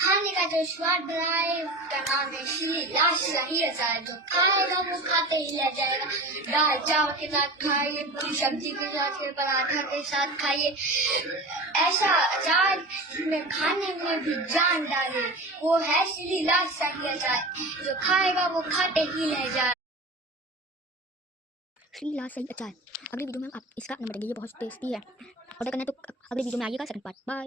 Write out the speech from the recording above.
खाने का जो स्वाद बनाए का नाम है श्री शाही अचार। जो खाएगा वो खाते ही रह जाएगा। दाल चावल के साथ खाइए, पूरी सब्जी के साथ, पराठा के साथ खाइए। ऐसा अचार जिसमें खाने में भी जान डाले, वो है श्री शाही अचार। जो खाएगा वो खाते ही रह जाए। श्री शाही अचार अगली वीडियो में आप इसका नंबर देंगे, ये बहुत टेस्टी है। ऑर्डर करना है तो अगली वीडियो में आइएगा, सेकंड पार्ट। बाय।